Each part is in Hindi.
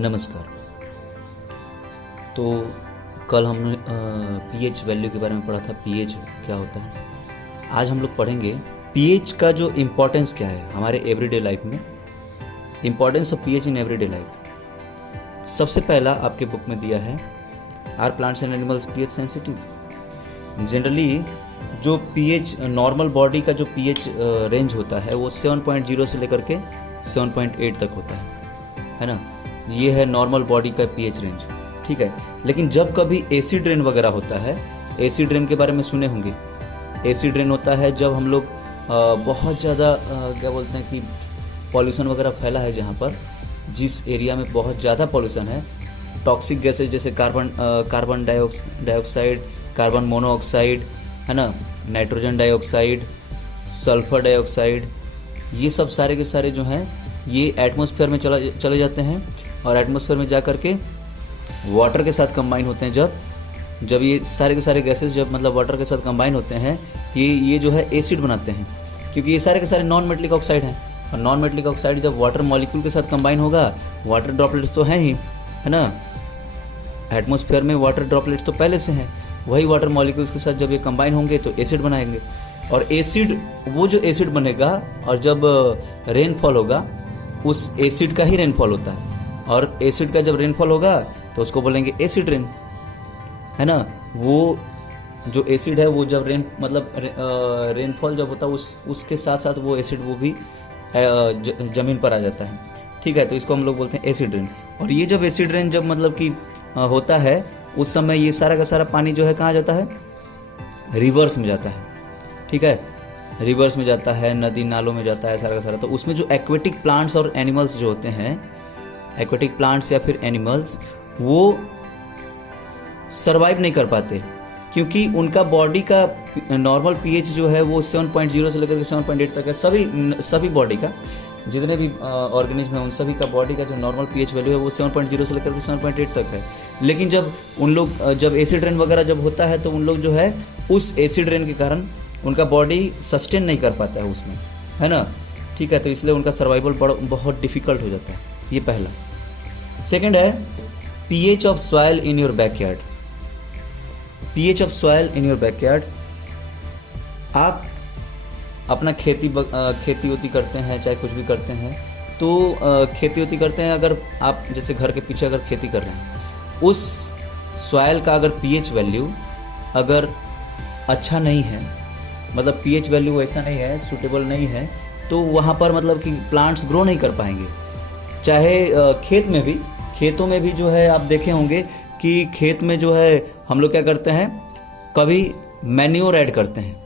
नमस्कार। तो कल हमने पीएच वैल्यू के बारे में पढ़ा था, पीएच क्या होता है। आज हम लोग पढ़ेंगे पीएच का जो इम्पोर्टेंस क्या है हमारे एवरीडे लाइफ में, importance of pH in everyday life. सबसे पहला आपके बुक में दिया है, are plants and animals pH sensitive. Generally जो पीएच नॉर्मल बॉडी का जो पीएच रेंज होता है वो 7.0 से लेकर के 7.8 तक होता है ना। ये है नॉर्मल बॉडी का पीएच रेंज, ठीक है। लेकिन जब कभी एसिड रेन वगैरह होता है, एसिड रेन के बारे में सुने होंगे। एसिड रेन होता है जब हम लोग बहुत ज़्यादा क्या बोलते हैं कि पॉल्यूशन वगैरह फैला है, जहाँ पर जिस एरिया में बहुत ज़्यादा पॉल्यूशन है, टॉक्सिक गैसेज जैसे कार्बन डाइऑक्साइड, कार्बन मोनोऑक्साइड है ना, नाइट्रोजन डाइऑक्साइड, सल्फर डाइऑक्साइड, ये सब सारे के सारे जो हैं ये एटमॉस्फेयर में चले जाते हैं और एटमॉस्फेयर में जा कर के वाटर के साथ कंबाइन होते हैं। जब ये सारे के सारे गैसेस जब मतलब वाटर के साथ कंबाइन होते हैं तो ये जो है एसिड बनाते हैं, क्योंकि ये सारे के सारे नॉन मेटलिक ऑक्साइड हैं। और नॉन मेटलिक ऑक्साइड जब वाटर मॉलिक्यूल के साथ कंबाइन होगा, वाटर ड्रॉपलेट्स तो हैं ही, है ना, एटमॉस्फेयर में वाटर ड्रॉपलेट्स तो पहले से हैं, वही वाटर मॉलिक्यूल्स के साथ जब ये कंबाइन होंगे तो एसिड बनाएंगे। और एसिड, वो जो एसिड बनेगा और जब रेनफॉल होगा उस एसिड का ही रेनफॉल होता है। और एसिड का जब रेनफॉल होगा तो उसको बोलेंगे एसिड रेन, है ना। वो जो एसिड है वो जब रेनफॉल जब होता है उसके साथ साथ वो एसिड वो भी ज़मीन पर आ जाता है, ठीक है। तो इसको हम लोग बोलते हैं एसिड रेन। और ये जब एसिड रेन जब मतलब कि होता है उस समय ये सारा का सारा पानी जो है कहाँ जाता है, रिवर्स में जाता है, ठीक है। रिवर्स में जाता है, नदी नालों में जाता है सारा का सारा। तो उसमें जो एक्वेटिक प्लांट्स और एनिमल्स जो होते हैं, एक्वेटिक प्लांट्स या फिर एनिमल्स, वो सरवाइव नहीं कर पाते, क्योंकि उनका बॉडी का नॉर्मल पीएच जो है वो 7.0 से लेकर के 7.8 तक है। सभी बॉडी का, जितने भी ऑर्गेनिज्म है उन सभी का बॉडी का जो नॉर्मल पीएच वैल्यू है वो 7.0 से लेकर के 7.8 तक है। लेकिन जब एसिड रेन वगैरह जब होता है तो उन लोग जो है उस एसिड रेन के कारण उनका बॉडी सस्टेन नहीं कर पाता है उसमें, है ना, ठीक है। तो इसलिए उनका सर्वाइवल बहुत डिफिकल्ट हो जाता है। ये पहला। सेकंड है pH of soil in your backyard. PH of soil in your backyard, आप अपना खेती होती करते हैं, चाहे कुछ भी करते हैं, तो खेती होती करते हैं, अगर आप जैसे घर के पीछे अगर खेती कर रहे हैं, उस सॉइल का अगर पीएच वैल्यू अगर अच्छा नहीं है, मतलब पीएच वैल्यू ऐसा नहीं है, सूटेबल नहीं है, तो वहाँ पर मतलब कि प्लांट्स ग्रो नहीं कर पाएंगे। चाहे खेतों में भी जो है आप देखे होंगे कि खेत में जो है हम लोग क्या करते हैं, कभी मैन्योर ऐड करते हैं।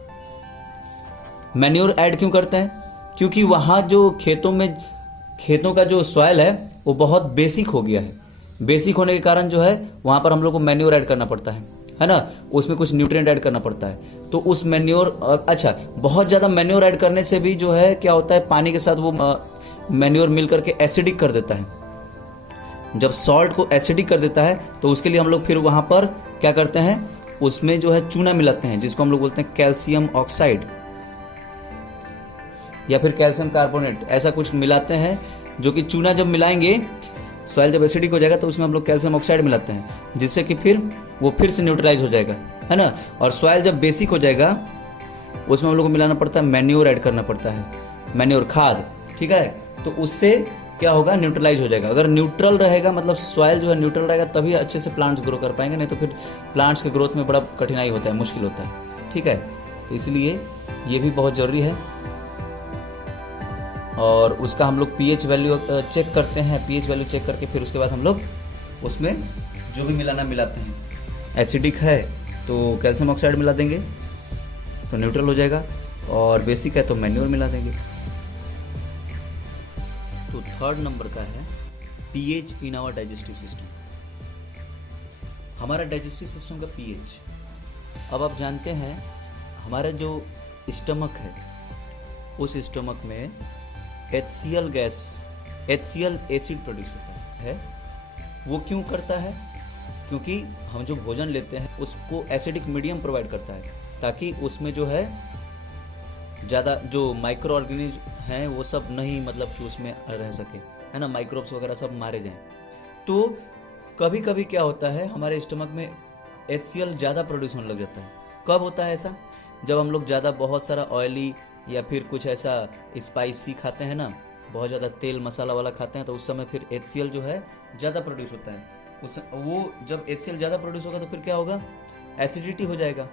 मैन्योर ऐड क्यों करते हैं? क्योंकि वहाँ जो खेतों का जो सॉइल है वो बहुत बेसिक हो गया है। बेसिक होने के कारण जो है वहाँ पर हम लोग को मैन्योर ऐड करना पड़ता है ना, उसमें कुछ न्यूट्रिएंट ऐड करना पड़ता है। तो उस बहुत ज़्यादा मैन्योर ऐड करने से भी जो है क्या होता है, पानी के साथ वो मैन्योर मिल करके एसिडिक कर देता है। जब सॉल्ट को एसिडिक कर देता है तो उसके लिए हम लोग फिर वहाँ पर क्या करते हैं, उसमें जो है चूना मिलाते हैं, जिसको हम लोग बोलते हैं कैल्शियम ऑक्साइड या फिर कैल्शियम कार्बोनेट, ऐसा कुछ मिलाते हैं। जो कि चूना जब मिलाएंगे, सॉइल जब एसिडिक हो जाएगा तो उसमें हम लोग कैल्शियम ऑक्साइड मिलाते हैं, जिससे कि वो फिर से न्यूट्रलाइज हो जाएगा, है ना। और सॉइल जब बेसिक हो जाएगा उसमें हम लोग को मिलाना पड़ता है, मैन्योर ऐड करना पड़ता है, मैन्योर खाद, ठीक है। तो उससे क्या होगा, न्यूट्रलाइज हो जाएगा। अगर न्यूट्रल रहेगा, मतलब सॉइल जो है न्यूट्रल रहेगा, तभी अच्छे से प्लांट्स ग्रो कर पाएंगे, नहीं तो फिर प्लांट्स के ग्रोथ में बड़ा कठिनाई होता है, मुश्किल होता है, ठीक है। तो इसलिए ये भी बहुत ज़रूरी है। और उसका हम लोग पीएच वैल्यू चेक करते हैं। पीएच वैल्यू चेक करके फिर उसके बाद हम लोग उसमें जो भी मिलाना मिलाते हैं। एसिडिक है तो कैल्शियम ऑक्साइड मिला देंगे तो न्यूट्रल हो जाएगा, और बेसिक है तो मैन्योर मिला देंगे। तो थर्ड नंबर का है pH in our digestive system. हमारा डाइजेस्टिव सिस्टम का पीएच, अब आप जानते हैं हमारा जो स्टमक है, उस स्टमक में HCl gas, HCl acid produce होता है। वो क्यों करता है? क्योंकि हम जो भोजन लेते हैं उसको एसिडिक मीडियम प्रोवाइड करता है, ताकि उसमें जो है ज़्यादा जो माइक्रो ऑर्गेनिज्म हैं वो सब नहीं, मतलब कि उसमें रह सके, है ना, माइक्रोब्स वगैरह सब मारे जाएं। तो कभी कभी क्या होता है, हमारे स्टमक में HCl ज़्यादा प्रोड्यूस होने लग जाता है। कब होता है ऐसा? जब हम लोग ज़्यादा बहुत सारा ऑयली या फिर कुछ ऐसा स्पाइसी खाते हैं ना, बहुत ज़्यादा तेल मसाला वाला खाते हैं, तो उस समय फिर HCl जो है ज़्यादा प्रोड्यूस होता है। उस वो जब HCl ज़्यादा प्रोड्यूस होगा तो फिर क्या होगा, एसिडिटी हो जाएगा,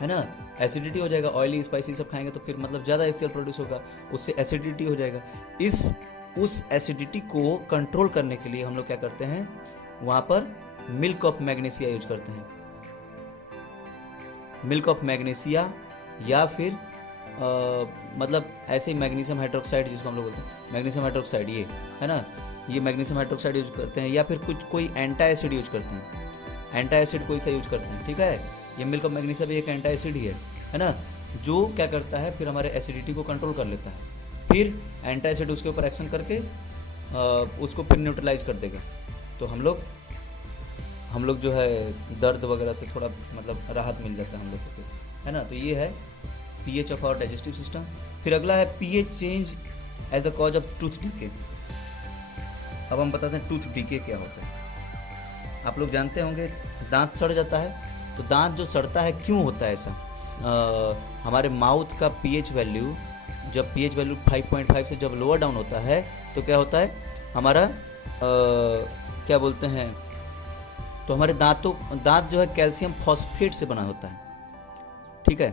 है ना, एसिडिटी हो जाएगा। ऑयली स्पाइसी सब खाएंगे तो फिर मतलब ज़्यादा HCl प्रोड्यूस होगा, उससे एसिडिटी हो जाएगा। उस एसिडिटी को कंट्रोल करने के लिए हम लोग क्या करते हैं, वहाँ पर मिल्क ऑफ मैग्नीशिया यूज करते हैं। मिल्क ऑफ मैग्नीशिया या फिर मतलब ऐसे ही मैग्नीशियम हाइड्रोक्साइड जिसको हम लोग बोलते हैं, मैग्नीशियम हाइड्रोक्साइड, ये है ना, ये मैग्नीशियम हाइड्रोक्साइड यूज करते हैं, या फिर कोई एंटा एसिड यूज करते हैं, एंटा एसिड कोई सा यूज करते हैं, ठीक है। ये मिल्क ऑफ मैग्नीशिया भी एक एंटा एसिड ही है ना, जो क्या करता है फिर हमारे एसिडिटी को कंट्रोल कर लेता है। फिर एंटा एसिड उसके ऊपर एक्शन करके उसको फिर न्यूट्रलाइज कर देगा। तो हम लोग जो है दर्द वगैरह से थोड़ा मतलब राहत मिल जाता है हम लोग को, है ना। तो ये है pH of our digestive system. फिर अगला है pH change as the cause of tooth decay. अब हम बताते हैं टूथ डीके क्या होता है। आप लोग जानते होंगे दांत सड़ जाता है, तो दांत जो सड़ता है क्यों होता है ऐसा? हमारे माउथ का pH वैल्यू, जब pH वैल्यू 5.5 से जब लोअर डाउन होता है तो क्या होता है, हमारा क्या बोलते हैं, तो हमारे दांत जो है कैल्शियम फॉस्फेट से बना होता है, ठीक है।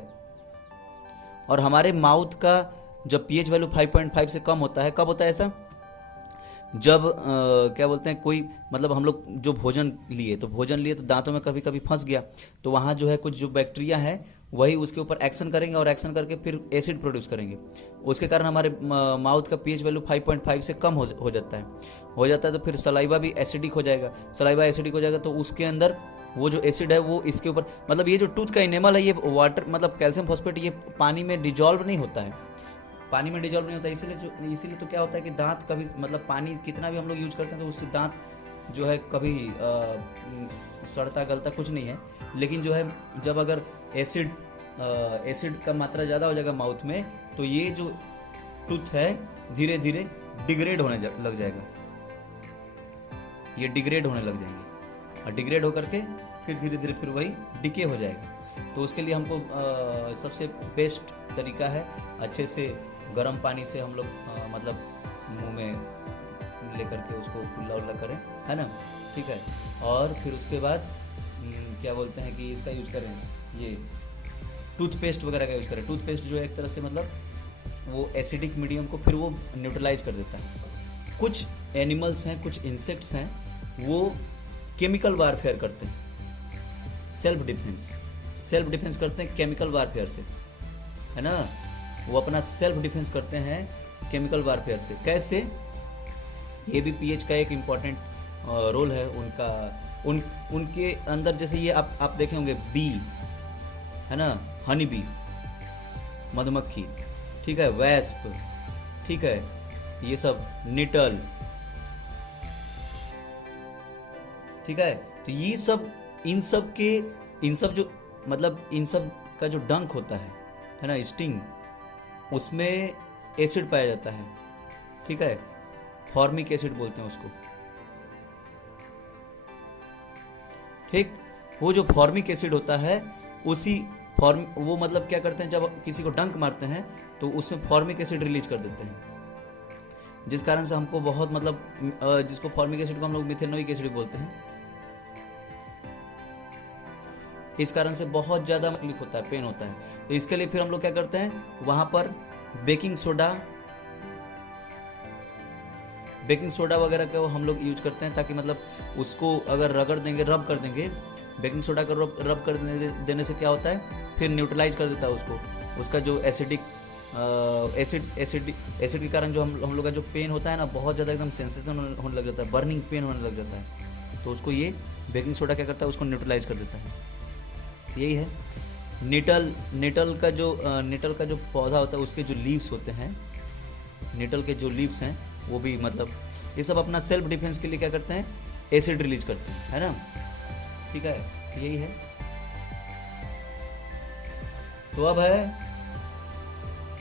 और हमारे माउथ का जब pH वैल्यू 5.5 से कम होता है, कब होता है ऐसा? जब क्या बोलते हैं, कोई मतलब हम लोग जो भोजन लिए तो दांतों में कभी कभी फंस गया, तो वहाँ जो है कुछ जो बैक्टीरिया है वही उसके ऊपर एक्शन करेंगे और एक्शन करके फिर एसिड प्रोड्यूस करेंगे। उसके कारण हमारे माउथ का pH वैल्यू 5.5 से कम हो जाता है तो फिर सलाइवा भी एसिडिक हो जाएगा। सलाइवा एसिडिक हो जाएगा तो उसके अंदर वो जो एसिड है वो इसके ऊपर, मतलब ये जो टूथ का इनेमल है, ये वाटर मतलब कैल्शियम फॉस्फेट ये पानी में डिजॉल्व नहीं होता है, इसीलिए तो क्या होता है कि दांत कभी मतलब पानी कितना भी हम लोग यूज करते हैं तो उससे दांत जो है कभी सड़ता गलता कुछ नहीं है। लेकिन जो है जब अगर एसिड का मात्रा ज़्यादा हो जाएगा माउथ में, तो ये जो टूथ है धीरे धीरे डिग्रेड होने लग जाएगा, ये डिग्रेड होने लग जाएंगे, और डिग्रेड होकर के फिर धीरे धीरे फिर वही डिके हो जाएगा। तो उसके लिए हमको सबसे बेस्ट तरीका है अच्छे से गर्म पानी से हम लोग मतलब मुंह में लेकर के उसको कुल्ला उल्ला करें, है ना, ठीक है। और फिर उसके बाद क्या बोलते हैं कि इसका यूज करें, ये टूथपेस्ट वगैरह का यूज करें। टूथपेस्ट जो है एक तरह से मतलब वो एसिडिक मीडियम को फिर वो न्यूट्रलाइज कर देता है। कुछ एनिमल्स हैं, कुछ इंसेक्ट्स हैं, वो केमिकल वारफेयर करते हैं, सेल्फ डिफेंस करते हैं केमिकल वारफेयर से, है ना। वो अपना सेल्फ डिफेंस करते हैं केमिकल वारफेयर से। कैसे? ये भी पीएच का एक इम्पॉर्टेंट रोल है उनका। उनके अंदर जैसे ये आप देखे होंगे बी, है ना, हनी बी मधुमक्खी, ठीक है, वैस्प, ठीक है, ये सब निटल, ठीक है। तो ये सब इन सब जो मतलब इन सब का जो डंक होता है ना, स्टिंग, उसमें एसिड पाया जाता है, ठीक है, फॉर्मिक एसिड बोलते हैं उसको, ठीक। वो जो फॉर्मिक एसिड होता है वो मतलब क्या करते हैं, जब किसी को डंक मारते हैं तो उसमें फॉर्मिक एसिड रिलीज कर देते हैं, जिस कारण से हमको बहुत मतलब जिसको फॉर्मिक एसिड को हम लोग मिथेनोइक एसिड बोलते हैं, इस कारण से बहुत ज़्यादा तकलीफ होता है, पेन होता है। तो इसके लिए फिर हम लोग क्या करते हैं, वहाँ पर बेकिंग सोडा वगैरह का हम लोग यूज करते हैं, ताकि मतलब उसको अगर रब कर देंगे, बेकिंग सोडा का रब कर देने से क्या होता है, फिर न्यूट्रलाइज कर देता है उसका जो एसिड के कारण जो हम लोग का जो पेन होता है ना, बहुत ज़्यादा एकदम सेंसेशन होने लग जाता है, बर्निंग पेन होने लग जाता है। तो उसको ये बेकिंग सोडा क्या करता है, उसको न्यूट्रलाइज कर देता है। यही है निटल का जो पौधा होता है, उसके जो लीव्स होते हैं, निटल के जो लीव्स हैं, वो भी मतलब ये सब अपना सेल्फ डिफेंस के लिए क्या करते हैं, एसिड रिलीज करते हैं, है ना, ठीक है। यही है। तो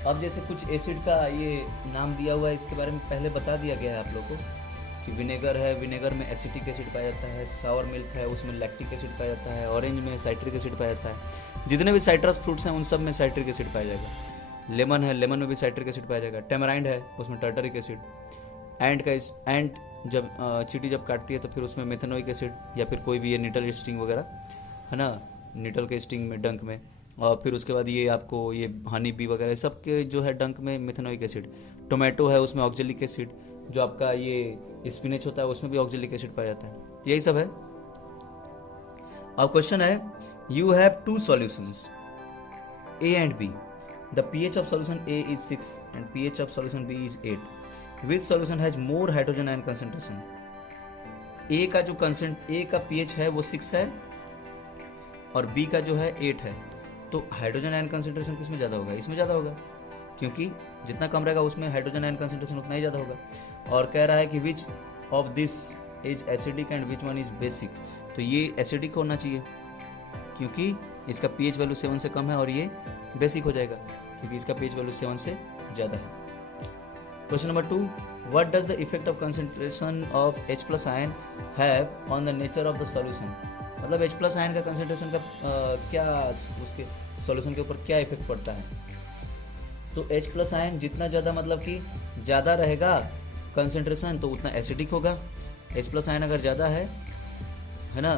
अब जैसे कुछ एसिड का ये नाम दिया हुआ है, इसके बारे में पहले बता दिया गया है आप लोगों को कि विनेगर है, विनेगर में एसिटिक एसिड पाया जाता है, सावर मिल्क है उसमें लैक्टिक एसिड पाया जाता है, ऑरेंज में साइट्रिक एसिड पाया जाता है, जितने भी साइट्रस फ्रूट्स हैं उन सब में साइट्रिक एसिड पाया जाएगा। लेमन है, लेमन में भी साइट्रिक एसिड पाया जाएगा। टेमराइंड है उसमें टार्टरिक एसिड। एंट जब चींटी जब काटती है तो फिर उसमें मेथेनोइक एसिड या फिर कोई भी ये निटल स्टिंग वगैरह है ना, निटल के स्टिंग में, डंक में, और फिर उसके बाद ये आपको ये हनी बी वगैरह सब के जो है डंक में मेथेनोइक एसिड। टोमेटो है उसमें ऑक्जेलिक एसिड, जो आपका ये स्पिनच होता है उसमें भी ऑक्जेलिक एसिड पाया जाता है। तो यही सब है। अब क्वेश्चन है, you have two solutions A and B, the pH of solution A is 6 and pH of solution B is 8. Which solution has more hydrogen ion concentration? A का जो A का pH है वो 6 है और B का जो है 8 है, तो हाइड्रोजन आयन कंसंट्रेशन किस में ज़्यादा होगा? इसमें ज़्यादा होगा, क्योंकि जितना कम रहेगा उसमें हाइड्रोजन आयन कंसंट्रेशन उतना ही ज़्यादा होगा। और कह रहा है कि which of this is acidic and which one is basic, तो ये एसिडिक होना चाहिए क्योंकि इसका pH वैल्यू 7 से कम है, और ये बेसिक हो जाएगा क्योंकि इसका pH वैल्यू 7 से ज़्यादा है। Question number 2, what does the effect of concentration of H+ ion have on the nature of the solution? मतलब H+ आयन का कंसंट्रेशन का क्या उसके सॉल्यूशन के ऊपर क्या इफेक्ट पड़ता है? तो H+ आयन जितना ज़्यादा मतलब कि ज़्यादा रहेगा कंसंट्रेशन तो उतना एसिडिक होगा। H+ आयन अगर ज़्यादा है ना,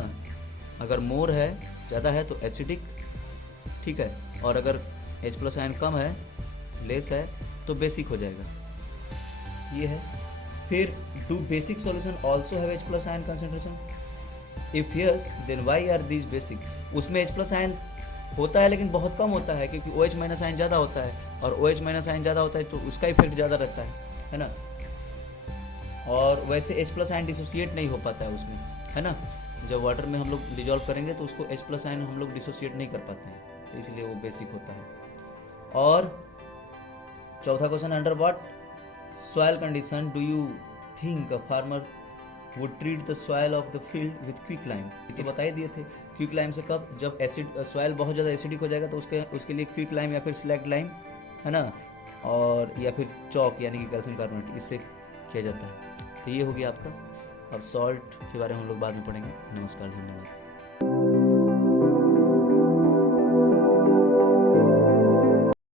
अगर मोर है, ज़्यादा है तो एसिडिक, ठीक है, और अगर H+ आयन कम है, लेस है, तो बेसिक हो जाएगा। ये है। फिर do basic solution also have H+ ion concentration? If yes then why are these basic? उसमें H+ आयन होता है लेकिन बहुत कम होता है क्योंकि OH- आयन ज़्यादा होता है, और OH- आयन ज़्यादा होता है तो उसका इफेक्ट ज़्यादा रहता है ना। और वैसे H+ आयन डिसोसिएट नहीं हो पाता है उसमें, है ना। जब वाटर में हम लोग डिजॉल्व करेंगे तो उसको H+ आयन हम लोग डिसोसिएट नहीं कर पाते हैं, तो इसलिए वो बेसिक होता है। और चौथा question, under what soil condition do you think a farmer would treat the soil of the field with quick lime? ये तो बता ही दिए थे, क्विक लाइम से कब? जब एसिड सॉइल बहुत ज़्यादा एसिडिक हो जाएगा तो उसके लिए क्विक लाइम या फिर स्लैक्ड लाइम, है ना, और या फिर चौक यानी कि कैल्शियम कार्बोनेट, इससे किया जाता है। तो ये हो गया आपका। अब सॉल्ट के बारे में हम लोग बाद में पढ़ेंगे। नमस्कार, धन्यवाद।